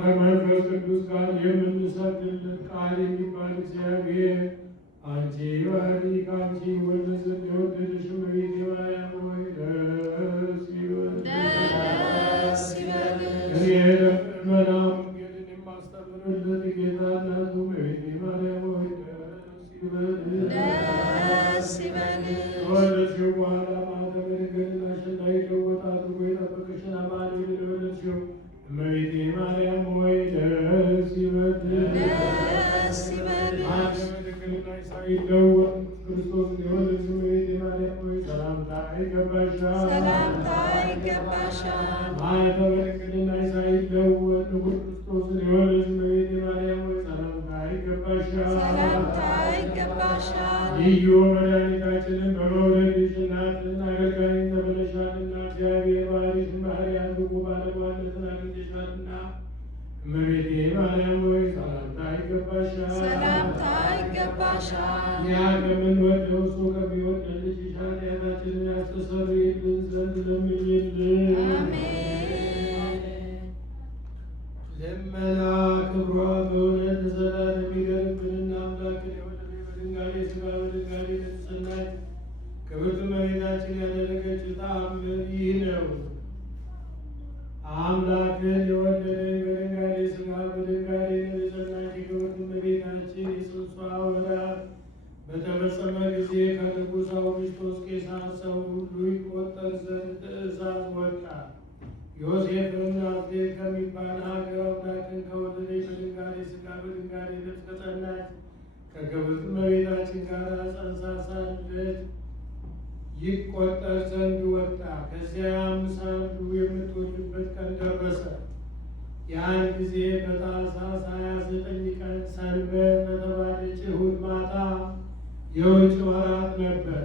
ከመንፈስ ቅዱስ ጋር የምንሰግድለት ቃል የሚባል እግዚአብሔር አንቺ ባሪ ከአንቺ ወልድ ዘንድ የወደደሽ እመቤቴ ማርያም ሆይ ደስ ይበልሽ። እኔ ለምእመና ወንጌልን የማስተምርለት ጌታ እናቱ እመቤቴ ማርያም ሆይ ደስ ይበልሽ። ከወለድሽው በኋላ ማኅተመ ድንግልናሽን እንዳይለወጥ አድርጎ የጠበቀሽን አማኑኤልን የወለድሽው እመቤቴ ማርያም ሆይ ደስ ይበልሽ። ማኅተመ ድንግልናሽ ሳይለወጥ ክርስቶስን የወለድሽ እመቤቴ ማርያም ሆይ ሰላምታ ይገባሻል። ማኅተመ ድንግልናሽ ሳይለወጥ ንጉሥ ክርስቶስን የወለድሽ እመቤቴ ማርያም ሆይ ሰላምታ ይገባሻል። ልዩ መድኃኒታችንን በመውለድሽ እናትን አገልጋይን ተብለሻልና እግዚአብሔር ባሕርይሽን ባሕርይ አድርጎ ባለሟልነትን አግኝተሻልና እመቤቴ ማርያም ሆይ ሰላምታ ይገባሻል። እኛ ከምንወደው እሱ ከሚወደን ልጅሽ ኃጢአታችንን ያስተሰርይልን ዘንድ ለምኝልን። ልመና ክብሯ በእውነት ለዘላለም ይደርብንና አምላክን የወለደች በድንጋሌ ሥጋ በድንጋሌ የተጸናች ክብርት እመቤታችን ያደረገችው ተአምር ይህ ነው። አምላክን የወለደች በድንጋሌ ሥጋ በድንጋሌ የተጸናች ክብርት እመቤታችን የጽንሷ ወራት በተፈጸመ ጊዜ ከንጉሥ አውግስጦስ ቄሳር ሰው ሁሉ ይቆጠር ዘንድ ትእዛዝ ወጣ። ዮሴፍን ናዝሬት ከሚባል ሀገር አምላክን ከወለደች በድንጋሌ ሥጋ በድንጋሌ ከተጸናች ከክብርት እመቤታችን ጋር ጸንሳ ሳለች ይቆጠር ዘንድ ወጣ። ከዚያም ሳሉ የምትወልድበት ቀን ደረሰ። ያን ጊዜ በታኅሳስ 29 ቀን ሰንበት በተባለች እሑድ ማታ የውጭ ወራት ነበር።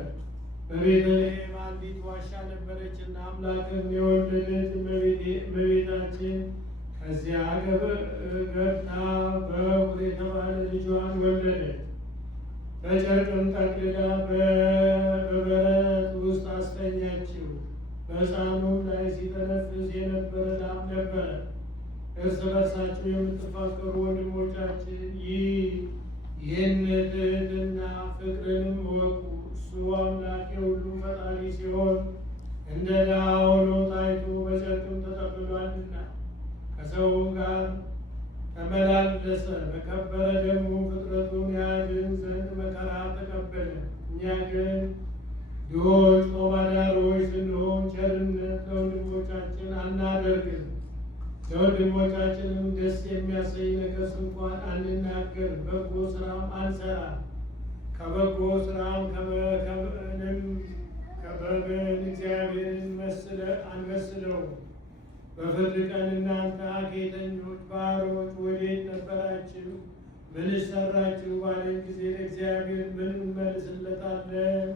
በቤተልሔም አንዲት ዋሻ ነበረችና አምላክን የወለደች እመቤታችን ከዚያ ገብታ በኵር የተባለ ልጇን ወለደች። በጨርቅም ጠቅልላ በበረት ውስጥ አስተኛችው። በሕፃኑም ላይ ሲተነፍስ የነበረ ላም ነበረ። እርስ በርሳቸው የምትፋቀሩ ወንድሞቻችን ይህን ትሕትና ፍቅርንም እወቁ። እሱ አምላክ የሁሉ ፈጣሪ ሲሆን እንደ ድሀ ሆኖ ታይቶ በጨርቅም ተጠቅልሏልና ከሰውም ጋር ተመላለሰ። በከበረ ደግሞ ፍጥረቱን ያድን ዘንድ መከራ ተቀበለ። እኛ ግን ድሆች ጦም አዳሪዎች ስንሆን ቸርነት ለወንድሞቻችን አናደርግም። ለወንድሞቻችንም ደስ የሚያሰኝ ነገር እንኳን አንናገር፣ በጎ ስራም አንሰራ። ከበጎ ስራም ከበግን እግዚአብሔርን አንመስለው። በፍርድ ቀን እናንተ ሐኬተኞች ባሮች ወዴት ነበራችሁ? ምንስ ሰራችሁ? ባለን ጊዜ ለእግዚአብሔር ምን እንመልስለታለን?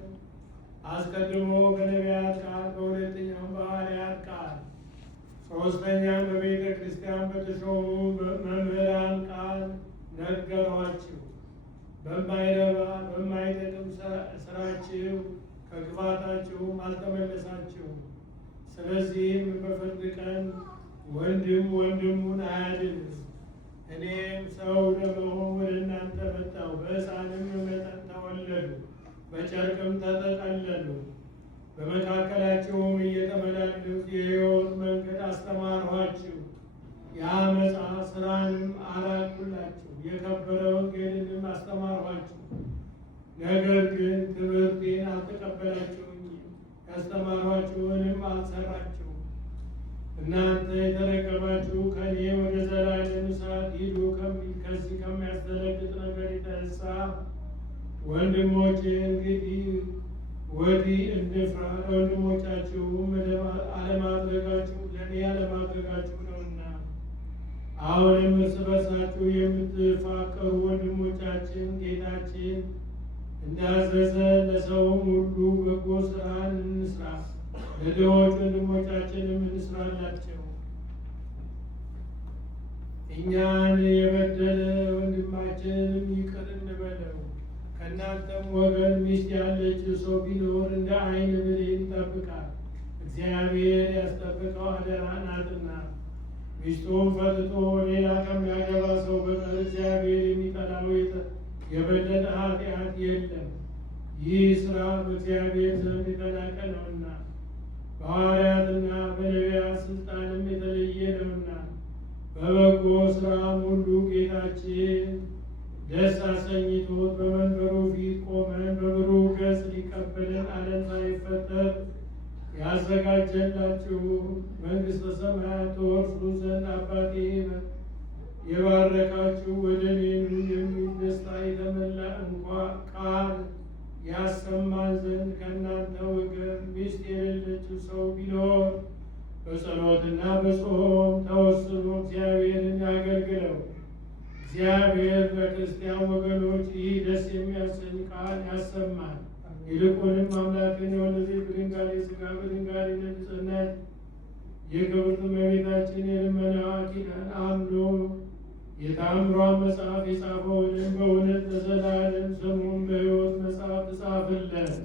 አስቀድሞ በነቢያት ቃል፣ በሁለተኛውም በሐዋርያት ቃል፣ ሦስተኛም በቤተ ክርስቲያን በተሾሙ መምህራን ቃል ነገሯችሁ። በማይረባ በማይጠቅም ስራችሁ ከክፋታችሁም አልተመለሳችሁም። ስለዚህም በፍርድ ቀን ወንድም ወንድሙን አያድንም። እኔም ሰው ለመሆን ወደ እናንተ መጣሁ። በሕፃንም መጠን ተወለዱ፣ በጨርቅም ተጠቀለሉ። በመካከላቸውም እየተመላለስኩ የሕይወት መንገድ አስተማርኋችሁ። የዓመፃ ሥራንም አራቅሁላችሁ፣ የከበረ ወንጌልንም አስተማርኋችሁ። ነገር ግን ትምህርቴን አልተቀበላችሁኝም፣ ያስተማርኋችሁንም አልሰራችሁም። እናንተ የተረገማችሁ ከእኔ ወደ ዘላለም እሳት ሂዱ ከሚል ከዚህ ከሚያስደነግጥ ነገር የተነሳ ወንድሞቼ እንግዲህ ወዲህ እንፍራ። ለወንድሞቻችሁም አለማድረጋችሁ ለእኔ አለማድረጋችሁ ነውና። አሁንም እርስ በርሳችሁ የምትፋቀሩ ወንድሞቻችን ጌታችን እንዳዘዘ ለሰውም ሁሉ በጎ ስራን እንስራ። ለድሆች ወንድሞቻችንም እንስራላቸው። እኛን የበደለ ወንድማችንም ይቅር እንበለው። ከእናንተም ወገን ሚስት ያለችው ሰው ቢኖር እንደ ዓይን ብሌን ይጠብቃል፣ እግዚአብሔር ያስጠብቀው አደራ ናትና። ሚስቱም ፈትቶ ሌላ ከሚያገባ ሰው በቀር እግዚአብሔር የሚጠላው የበለጠ ኃጢአት የለም። ይህ ስራ በእግዚአብሔር ዘንድ የተናቀ ነውና በሐዋርያትና በነቢያት ስልጣንም የተለየ ነውና። በበጎ ስራም ሁሉ ጌታችን ደስ አሰኝቶት በመንበሩ ፊት ቆመን በብሩህ ገጽ ሊቀበለን ዓለም ሳይፈጠር ያዘጋጀላችሁ መንግሥተ ሰማያት ተወርሱ ዘንድ አባቴ የባረካችሁ ወደ እኔ የሚል ደስታ የተመላ እንኳ ቃል ያሰማን ዘንድ ከእናንተ ወገን ሚስት የሌለችው ሰው ቢኖር በጸሎትና በጾም ተወስኖ እግዚአብሔርን ያገልግለው። እግዚአብሔር ለክርስቲያን ወገኖች ይህ ደስ የሚያሰኝ ቃል ያሰማል። ይልቁንም አምላክን የወለደች በድንጋሌ ሥጋ በድንጋሌ ነፍስ ጸናች የክብርት እመቤታችን የልመናዋ ኪዳን አምኖ የታምሯን መጽሐፍ የጻፈውንም በእውነት ለዘላለም ስሙን በሕይወት መጽሐፍ ተጻፈለት።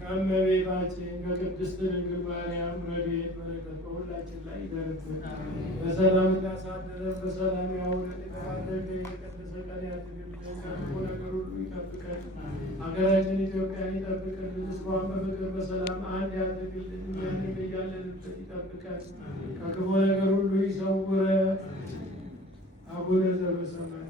ከእመቤታችን ከቅድስት ድንግል ማርያም ረድኤት በረከት በሁላችን ላይ ይደርብን። በሰላም እንዳሳደረን በሰላም ያውለን። የተባረከ የተቀደሰ ቀን ያድርግልን። ከክፉ ነገር ሁሉ ይጠብቀን። ሀገራችን ኢትዮጵያን ይጠብቅልን። ሕዝቧን በፍቅር በሰላም አንድ ያድርግልን። እኛንም እያለንበት ይጠብቀን። ከክፉ ነገር ሁሉ ይሰውረን። አቡነ ዘበሰማያት